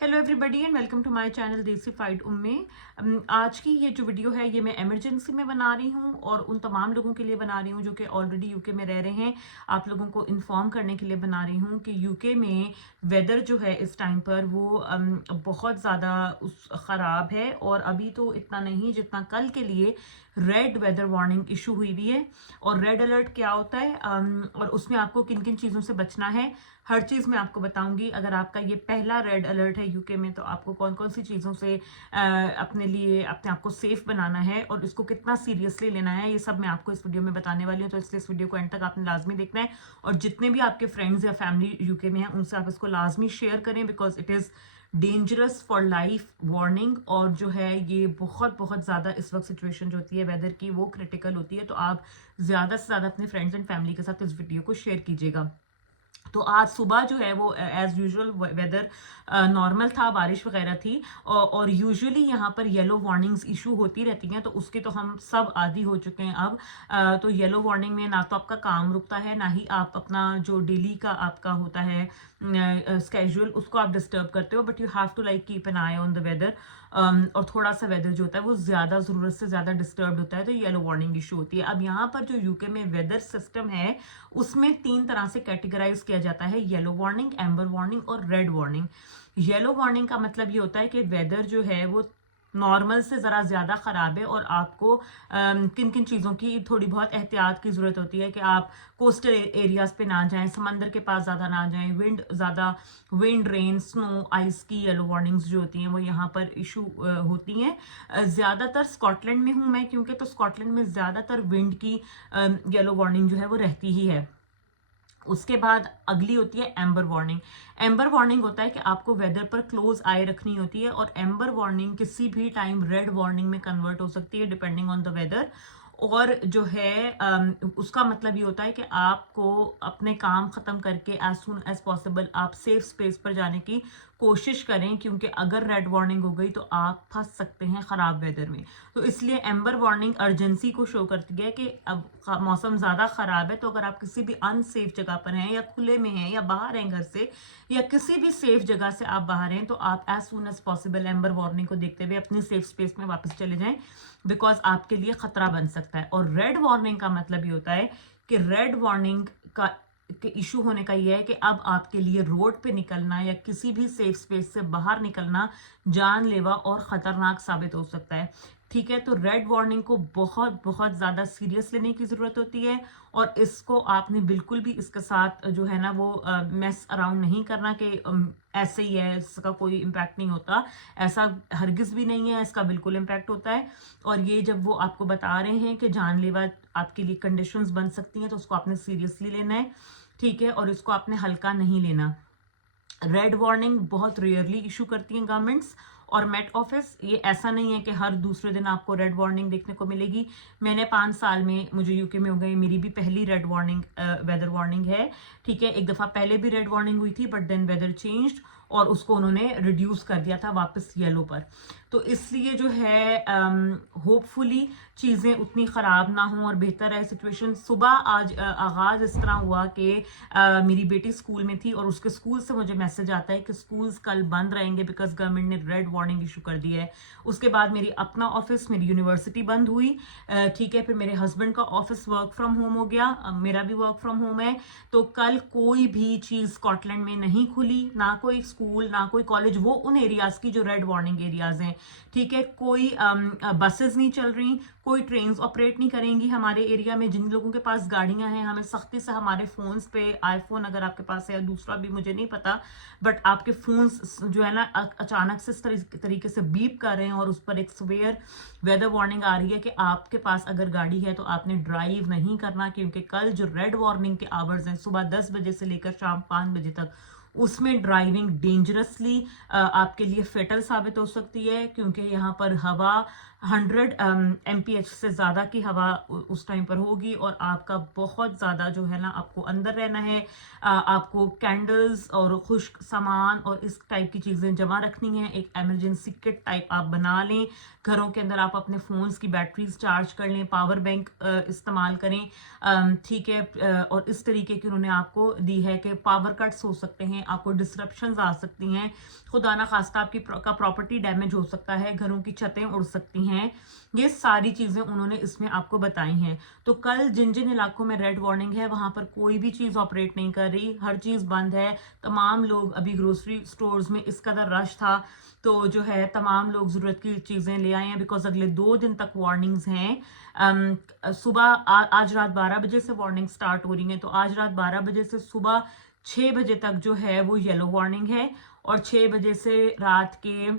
Hello everybody and welcome to my channel Desi fight उम्मे। आज की ये जो वीडियो है ये मैं इमरजेंसी में बना रही हूँ और उन तमाम लोगों के लिए बना रही हूँ जो कि ऑलरेडी यूके में रह रहे हैं। आप लोगों को इन्फॉर्म करने के लिए बना रही हूँ कि यूके में वेदर जो है इस टाइम पर वो बहुत ज़्यादा ख़राब है और अभी तो इतना नहीं जितना कल के लिए रेड वेदर वार्निंग इशू हुई हुई है। और रेड अलर्ट क्या होता है और उसमें आपको किन किन चीज़ों से बचना है, हर चीज़ मैं आपको बताऊंगी। अगर आपका ये पहला रेड अलर्ट है यूके में तो आपको कौन कौन सी चीज़ों से अपने लिए अपने आप को सेफ बनाना है और इसको कितना सीरियसली लेना है, ये सब मैं आपको इस वीडियो में बताने वाली हूँ। तो इसलिए इस वीडियो को एंड तक आपने लाजमी देखना है और जितने भी आपके फ्रेंड्स या फैमिली यूके में हैं उनसे आप इसको लाजमी शेयर करें, because it is dangerous for life warning. और जो है ये बहुत बहुत ज़्यादा इस वक्त सिचुएशन जो होती है वेदर की वो क्रिटिकल होती है। तो आप ज़्यादा से ज़्यादा अपने फ्रेंड्स एंड फैमिली के साथ इस वीडियो को शेयर कीजिएगा। तो आज सुबह जो है वो एज यूजुअल वेदर नॉर्मल था, बारिश वगैरह थी और यूजुअली यहाँ पर येलो वार्निंग्स इशू होती रहती हैं, तो उसके तो हम सब आदी हो चुके हैं अब। तो येलो वार्निंग में ना तो आपका काम रुकता है, ना ही आप अपना जो डेली का आपका होता है स्केड्यूल उसको आप डिस्टर्ब करते हो, but you have to like keep an eye on the weather. और थोड़ा सा वेदर जो होता है वो ज़्यादा ज़रूरत से ज़्यादा डिस्टर्ब होता है तो येलो वार्निंग इशू होती है। अब यहाँ पर जो यूके में वेदर सिस्टम है उसमें 3 तरह से कैटेगराइज किया जाता है, येलो वार्निंग, एम्बर वार्निंग और रेड वार्निंग। येलो वार्निंग का मतलब ये होता है कि वेदर जो है वो नॉर्मल से ज़रा ज़्यादा ख़राब है और आपको किन किन चीज़ों की थोड़ी बहुत एहतियात की ज़रूरत होती है कि आप कोस्टल एरियाज़ पे ना जाएं, समंदर के पास ज़्यादा ना जाएं, विंड, रेन, स्नो, आइस की येलो वार्निंग्स जो होती हैं वो यहाँ पर इशू होती हैं। ज़्यादातर स्कॉटलैंड में हूँ मैं, क्योंकि तो स्कॉटलैंड में ज़्यादातर विंड की येलो वार्निंग जो है वो रहती ही है। उसके बाद अगली होती है एम्बर वार्निंग। एम्बर वार्निंग होता है कि आपको वेदर पर क्लोज आई रखनी होती है और एम्बर वार्निंग किसी भी टाइम रेड वार्निंग में कन्वर्ट हो सकती है डिपेंडिंग ऑन द वेदर। और जो है उसका मतलब ये होता है कि आपको अपने काम खत्म करके एज सुन एज पॉसिबल आप सेफ स्पेस पर जाने की कोशिश करें, क्योंकि अगर रेड वार्निंग हो गई तो आप फंस सकते हैं खराब वेदर में। तो इसलिए एम्बर वार्निंग अर्जेंसी को शो करती है कि अब मौसम ज़्यादा ख़राब है, तो अगर आप किसी भी अनसेफ जगह पर हैं या खुले में हैं या बाहर हैं घर से या किसी भी सेफ जगह से आप बाहर हैं, तो आप as soon as possible amber warning को देखते हुए अपनी सेफ स्पेस में वापस चले जाएं, बिकॉज आपके लिए खतरा बन सकता है। और रेड वार्निंग का मतलब ये होता है कि रेड वार्निंग का इशू होने का ये है कि अब आपके लिए रोड पे निकलना या किसी भी सेफ स्पेस से बाहर निकलना जानलेवा और खतरनाक साबित हो सकता है। ठीक है, तो रेड वार्निंग को बहुत बहुत ज़्यादा सीरियस लेने की ज़रूरत होती है और इसको आपने बिल्कुल भी इसके साथ जो है ना वो मेस अराउंड नहीं करना कि ऐसे ही है, इसका कोई इम्पैक्ट नहीं होता। ऐसा हरगिज़ भी नहीं है, इसका बिल्कुल इम्पैक्ट होता है। और ये जब वो आपको बता रहे हैं कि जानलेवा आपके लिए कंडीशंस बन सकती हैं तो उसको आपने सीरियसली लेना है, ठीक है, और इसको आपने हल्का नहीं लेना। रेड वार्निंग बहुत रेयरली इशू करती हैं गवर्नमेंट्स और मेट ऑफिस। ये ऐसा नहीं है कि हर दूसरे दिन आपको रेड वार्निंग देखने को मिलेगी। मैंने 5 साल में, मुझे यूके में हो गई, मेरी भी पहली रेड वार्निंग वेदर वार्निंग है। ठीक है, एक दफ़ा पहले भी रेड वार्निंग हुई थी बट देन वेदर चेंज्ड और उसको उन्होंने रिड्यूस कर दिया था वापस येलो पर। तो इसलिए जो है होपफुली चीज़ें उतनी ख़राब ना हों और बेहतर है सिचुएशन। सुबह आज आगाज़ इस तरह हुआ कि मेरी बेटी स्कूल में थी और उसके स्कूल से मुझे मैसेज आता है कि स्कूल्स कल बंद रहेंगे बिकॉज गवर्नमेंट ने रेड वार्निंग इशू कर दी है। उसके बाद मेरी अपना ऑफिस, मेरी यूनिवर्सिटी बंद हुई। ठीक है, फिर मेरे हस्बैंड का ऑफिस वर्क फ्रॉम होम हो गया, मेरा भी वर्क फ्रॉम होम है। तो कल कोई भी चीज़ स्कॉटलैंड में नहीं खुली, ना कोई स्कूल ना कोई कॉलेज, वो उन एरियाज़ की जो रेड वार्निंग एरियाज़ हैं। ठीक है, कोई बसेस नहीं चल रही, कोई ट्रेन ऑपरेट नहीं करेंगी हमारे एरिया में। जिन लोगों के पास गाड़ियां हैं हमें सख्ती से हमारे फोन्स पे, आईफोन अगर आपके पास है या दूसरा भी मुझे नहीं पता, बट आपके फोन्स जो है ना अचानक से इस तरीके से बीप कर रहे हैं और उस पर एक सवेयर वेदर वार्निंग आ रही है कि आपके पास अगर गाड़ी है तो आपने ड्राइव नहीं करना, क्योंकि कल जो रेड वार्निंग के आवर्स हैं सुबह 10 बजे से लेकर शाम 5 बजे तक, उसमें ड्राइविंग डेंजरसली आपके लिए फेटल साबित हो सकती है, क्योंकि यहाँ पर हवा 100 MPH से ज़्यादा की हवा उस टाइम पर होगी और आपका बहुत ज़्यादा जो है ना आपको अंदर रहना है। आपको कैंडल्स और खुश्क सामान और इस टाइप की चीज़ें जमा रखनी है। एक इमरजेंसी किट टाइप आप बना लें। घरों के अंदर आप अपने फ़ोन्स की बैटरीज चार्ज कर लें, पावर बैंक इस्तेमाल करें। ठीक है। और इस तरीके की उन्होंने आपको दी है कि पावर कट्स हो सकते हैं, आपको डिस्ट्रप्शंस आ सकती हैं, खुदा ना खास्ता आपकी का प्रॉपर्टी डैमेज हो सकता है, घरों की छतें उड़ सकती हैं। ये सारी चीज़ें उन्होंने इसमें आपको बताई हैं। तो कल जिन जिन इलाकों में रेड वार्निंग है वहां पर कोई भी चीज़ ऑपरेट नहीं कर रही, हर चीज़ बंद है। तमाम लोग अभी ग्रोसरी स्टोर्स में इस कदर रश था तो जो है तमाम लोग ज़रूरत की चीज़ें ले आए हैं, बिकॉज अगले 2 दिन तक वार्निंग्स हैं। सुबह आज रात 12 बजे से वार्निंग स्टार्ट हो रही है, तो आज रात 12 बजे से सुबह 6 बजे तक जो है वो येलो वार्निंग है और 6 बजे से रात के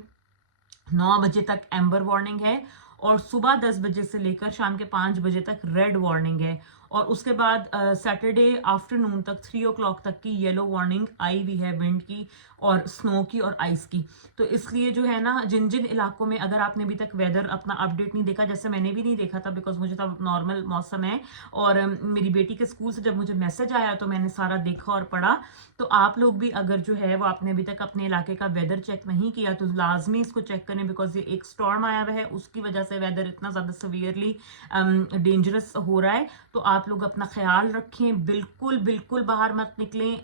9 बजे तक एम्बर वार्निंग है और सुबह 10 बजे से लेकर शाम के 5 बजे तक रेड वार्निंग है। और उसके बाद सैटरडे आफ्टरनून तक 3 o'clock तक की येलो वार्निंग आई हुई है विंड की और स्नो की और आइस की। तो इसलिए जो है ना जिन जिन इलाकों में, अगर आपने अभी तक वेदर अपना अपडेट नहीं देखा, जैसे मैंने भी नहीं देखा था बिकॉज मुझे तब नॉर्मल मौसम है और मेरी बेटी के स्कूल से जब मुझे मैसेज आया तो मैंने सारा देखा और पढ़ा। तो आप लोग भी अगर जो है वो आपने अभी तक अपने इलाके का वेदर चेक नहीं किया तो लाजमी इसको चेक करें, बिकॉज ये एक स्टॉर्म आया हुआ है, उसकी वजह से वेदर इतना ज़्यादा सवियरली डेंजरस हो रहा है। तो आप लोग अपना ख्याल रखें, बिल्कुल बिल्कुल बाहर मत निकलें।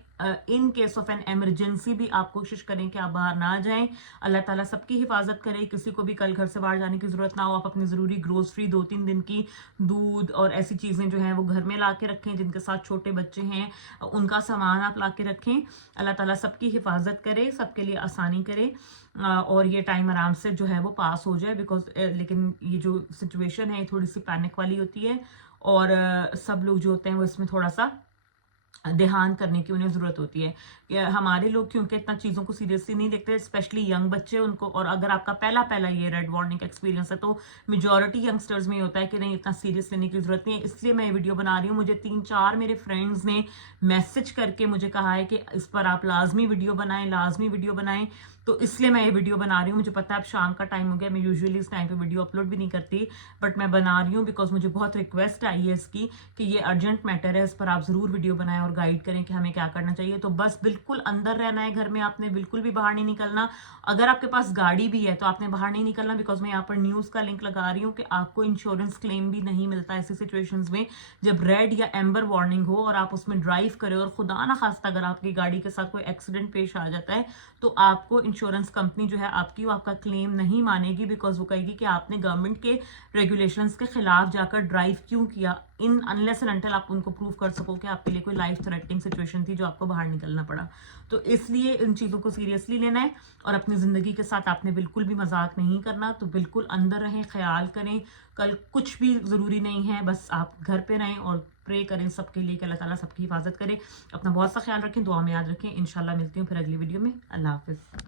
In case of N emergency भी आप कोशिश करें कि आप बाहर ना जाएं। अल्लाह ताला सबकी हिफाजत करे, किसी को भी कल घर से बाहर जाने की जरूरत ना हो। आप अपनी ज़रूरी ग्रोसरी 2-3 दिन की दूध और ऐसी चीज़ें जो हैं वो घर में ला के रखें। जिनके साथ छोटे बच्चे हैं उनका सामान आप ला के रखें। अल्लाह ताला सबकी हिफाजत करे, सबके लिए आसानी करे और ये टाइम आराम से जो है वो पास हो जाए। बिकॉज लेकिन ये जो सिचुएशन है थोड़ी सी पैनिक वाली होती है और सब लोग जो होते हैं वो इसमें थोड़ा सा ध्यान करने की उन्हें ज़रूरत होती है कि हमारे लोग क्योंकि इतना चीज़ों को सीरियसली नहीं देखते, स्पेशली यंग बच्चे उनको। और अगर आपका पहला पहला ये रेड वार्निंग का एक्सपीरियंस है तो मेजॉरिटी यंगस्टर्स में होता है कि नहीं इतना सीरियस लेने की ज़रूरत नहीं है। इसलिए मैं ये वीडियो बना रही हूँ। मुझे 3-4 मेरे फ्रेंड्स ने मैसेज करके मुझे कहा है कि इस पर आप लाजमी वीडियो बनाएं, लाजमी वीडियो बनाएं। तो इसलिए मैं ये वीडियो बना रही हूँ। मुझे पता है अब शाम का टाइम हो गया, मैं यूजुअली इस टाइम पे वीडियो अपलोड भी नहीं करती, बट मैं बना रही हूँ बिकॉज मुझे बहुत रिक्वेस्ट आई है इसकी कि ये अर्जेंट मैटर है, इस पर आप ज़रूर वीडियो बनाएं और गाइड करें कि हमें क्या करना चाहिए। तो बस बिल्कुल अंदर रहना है घर में, आपने बिल्कुल भी बाहर नहीं निकलना। अगर आपके पास गाड़ी भी है तो आपने बाहर नहीं निकलना, बिकॉज मैं यहाँ पर न्यूज़ का लिंक लगा रही हूँ कि आपको इंश्योरेंस क्लेम भी नहीं मिलता ऐसी सिचुएशंस में जब रेड या एम्बर वार्निंग हो और आप उसमें ड्राइव करें और खुदा ना खास्ता अगर आपकी गाड़ी के साथ कोई एक्सीडेंट पेश आ जाता है तो आपको इंश्योरेंस कंपनी जो है आपकी वो आपका क्लेम नहीं मानेगी, बिकॉज वो कहेगी कि आपने गवर्नमेंट के रेगुलेशंस के खिलाफ जाकर ड्राइव क्यों किया, इन अनलेस एंड अनटिल आप उनको प्रूव कर सको कि आपके लिए कोई लाइफ थ्रेटनिंग सिचुएशन थी जो आपको बाहर निकलना पड़ा। तो इसलिए इन चीज़ों को सीरियसली लेना है और अपनी ज़िंदगी के साथ आपने बिल्कुल भी मजाक नहीं करना। तो बिल्कुल अंदर रहें, ख्याल करें, कल कुछ भी ज़रूरी नहीं है, बस आप घर पे रहें और प्रे करें सबके लिए कि अल्लाह ताला सबकी हिफाजत करे। अपना बहुत सा ख्याल रखें, दुआ में याद रखें। इंशाल्लाह मिलती हूँ फिर अगली वीडियो में। अल्लाह हाफिज़।